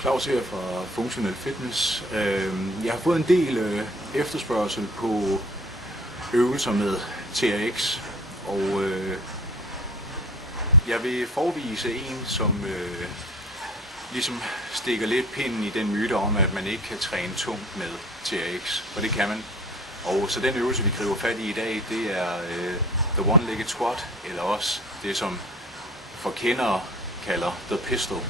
Claus her fra Functional Fitness. Jeg har fået en del efterspørgsel på øvelser med TRX, og jeg vil forevise en, som ligesom stikker lidt pinden i den myte om, at man ikke kan træne tungt med TRX, for det kan man. Og så den øvelse, vi griber fat i dag, det er The One-Legged Squat, eller også det, som forkendere kalder The Pistol.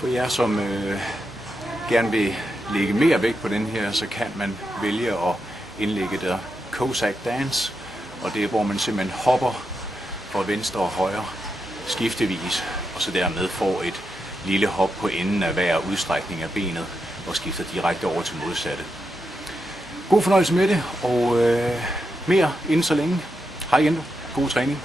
For jer, som gerne vil lægge mere vægt på den her, så kan man vælge at indlægge der Cossack Dance, og det er, hvor man simpelthen hopper fra venstre og højre skiftevis, og så dermed får et lille hop på enden af hver udstrækning af benet, og skifter direkte over til modsatte. God fornøjelse med det, og mere inden så længe. Hej igen. God træning.